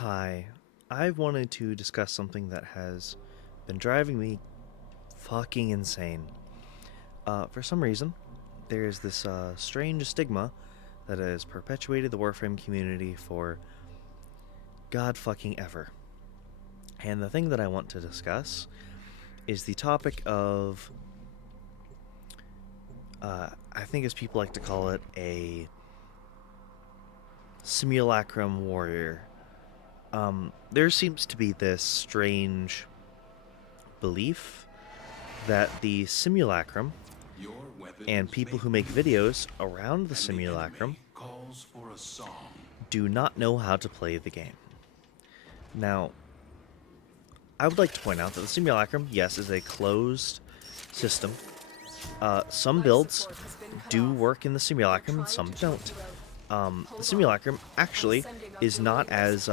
Hi, I wanted to discuss something that has been driving me fucking insane. For some reason, there's this strange stigma that has perpetuated the Warframe community for god fucking ever. And the thing that I want to discuss is the topic of, I think as people like to call it, a simulacrum warrior. There seems to be this strange belief that the simulacrum and people who make videos around the simulacrum do not know how to play the game. Now, I would like to point out that the simulacrum, yes, is a closed system. Some builds do work in the simulacrum and some don't. The simulacrum actually is not as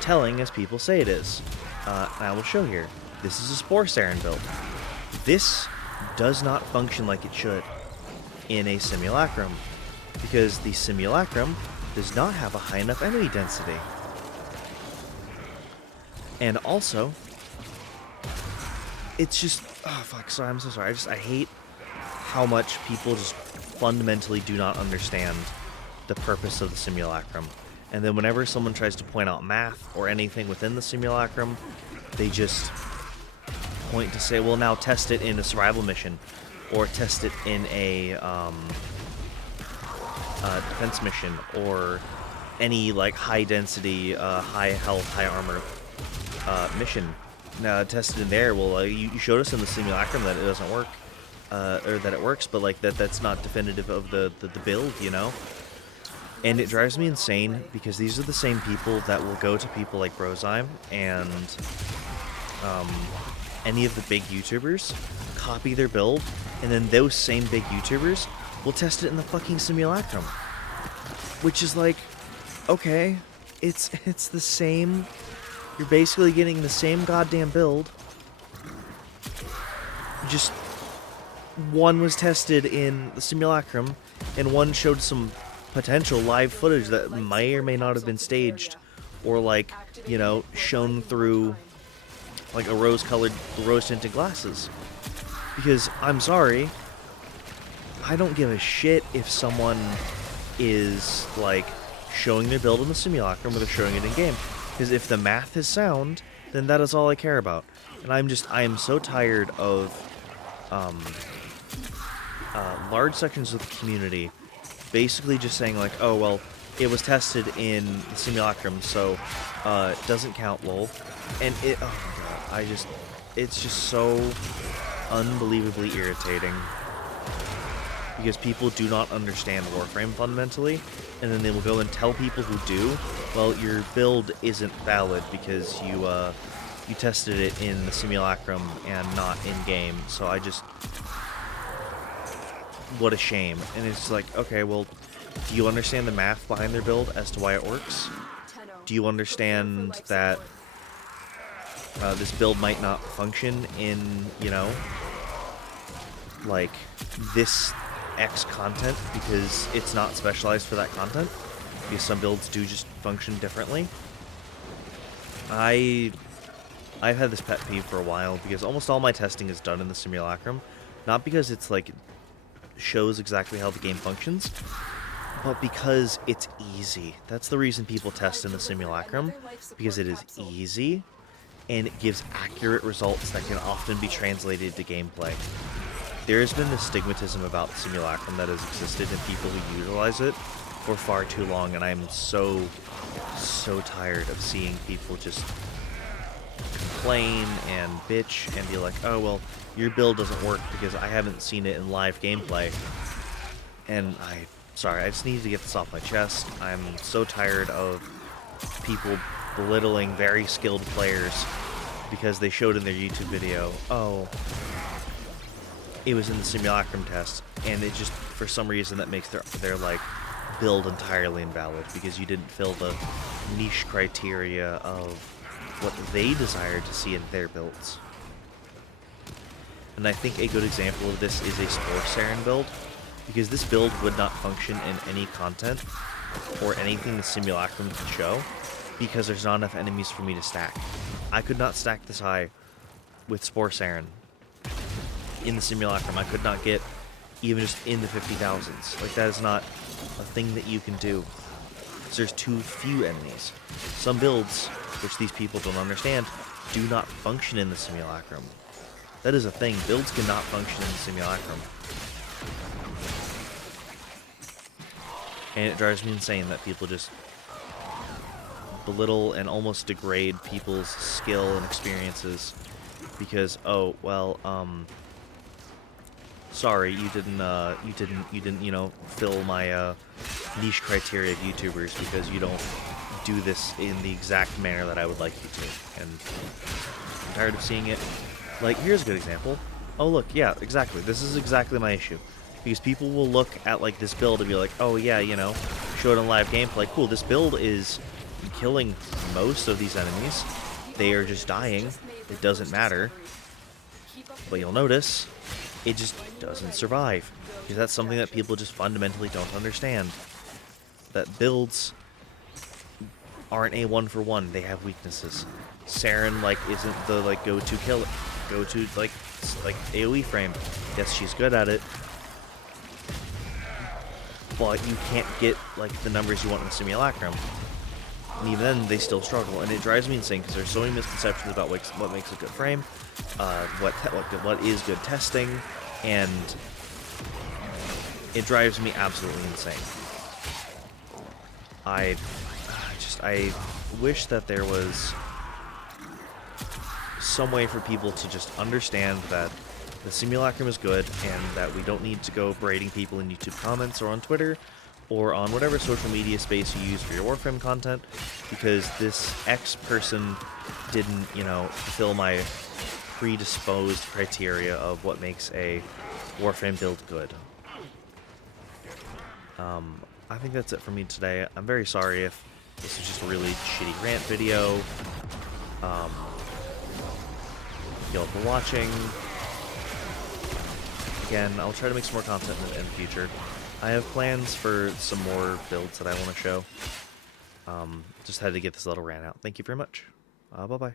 telling as people say it is. And I will show here. This is a Spore Saren build. This does not function like it should in a simulacrum, because the simulacrum does not have a high enough enemy density. And also, it's just, oh fuck, sorry, I'm so sorry. I hate how much people just fundamentally do not understand the purpose of the simulacrum. And then whenever someone tries to point out math or anything within the simulacrum, they just point to say, well, now test it in a survival mission, or test it in a defense mission, or any like high density, high health, high armor mission. Now test it in there. Well, you showed us in the simulacrum that it doesn't work, or that it works, but like that's not definitive of the build, you know. And it drives me insane because these are the same people that will go to people like Brozyme and any of the big YouTubers, copy their build, and then those same big YouTubers will test it in the fucking simulacrum. Which is like, okay, it's the same. You're basically getting the same goddamn build. Just one was tested in the simulacrum, and one showed some potential live footage that may or may not have been staged, or like, you know, shown through like a rose-tinted glasses. Because I'm sorry, I don't give a shit if someone is like showing their build in the simulacrum or they're showing it in game. Because if the math is sound, then that is all I care about. And I am so tired of large sections of the community basically just saying like, oh well, it was tested in the simulacrum, so it doesn't count, lol. And it, oh my god, it's just so unbelievably irritating. Because people do not understand Warframe fundamentally, and then they will go and tell people who do, well, your build isn't valid because you tested it in the simulacrum and not in game. So what a shame. And it's like, okay, well, do you understand the math behind their build as to why it works? Do you understand that this build might not function in, you know, like this X content because it's not specialized for that content? Because some builds do just function differently. I've had this pet peeve for a while because almost all my testing is done in the simulacrum. Not because it's like shows exactly how the game functions, but because it's easy. That's the reason people test in the simulacrum, because it is easy and it gives accurate results that can often be translated to gameplay. There has been this stigmatism about the simulacrum that has existed in people who utilize it for far too long, and I'm so tired of seeing people just complain and bitch and be like, oh well, your build doesn't work because I haven't seen it in live gameplay. And sorry, I just needed to get this off my chest. I'm so tired of people belittling very skilled players because they showed in their YouTube video, oh, it was in the simulacrum test, and it just, for some reason, that makes their like build entirely invalid because you didn't fill the niche criteria of what they desired to see in their builds. And I think a good example of this is a Spore Saren build, because this build would not function in any content or anything the Simulacrum can show, because there's not enough enemies for me to stack. I could not stack this high with Spore Saren in the Simulacrum. I could not get even just in the 50,000s. Like, that is not a thing that you can do. There's too few enemies. Some builds, which these people don't understand, do not function in the Simulacrum. That is a thing. Builds cannot function in the Simulacrum. And it drives me insane that people just belittle and almost degrade people's skill and experiences because, oh, well, sorry, you didn't, you know, fill my niche criteria of YouTubers because you don't do this in the exact manner that I would like you to. And I'm tired of seeing it. Like, here's a good example. Oh, look, yeah, exactly. This is exactly my issue. Because people will look at, like, this build and be like, oh, yeah, you know, show it on live gameplay. Cool, this build is killing most of these enemies. They are just dying. It doesn't matter. But you'll notice, it just doesn't survive. Because that's something that people just fundamentally don't understand. That builds aren't a one-for-one. They have weaknesses. Saren, like, isn't the, like, go-to kill, go-to, like AoE frame. Yes, she's good at it. But you can't get, like, the numbers you want in the Simulacrum. And even then, they still struggle. And it drives me insane because there's so many misconceptions about what makes a good frame, what is good testing, and it drives me absolutely insane. I wish that there was some way for people to just understand that the Simulacrum is good and that we don't need to go berating people in YouTube comments or on Twitter or on whatever social media space you use for your Warframe content, because this X person didn't, you know, fulfill my predisposed criteria of what makes a Warframe build good. I think that's it for me today. I'm very sorry if this was just a really shitty rant video. Thank you all for watching. Again, I'll try to make some more content in the future. I have plans for some more builds that I want to show. Just had to get this little rant out. Thank you very much. Bye-bye.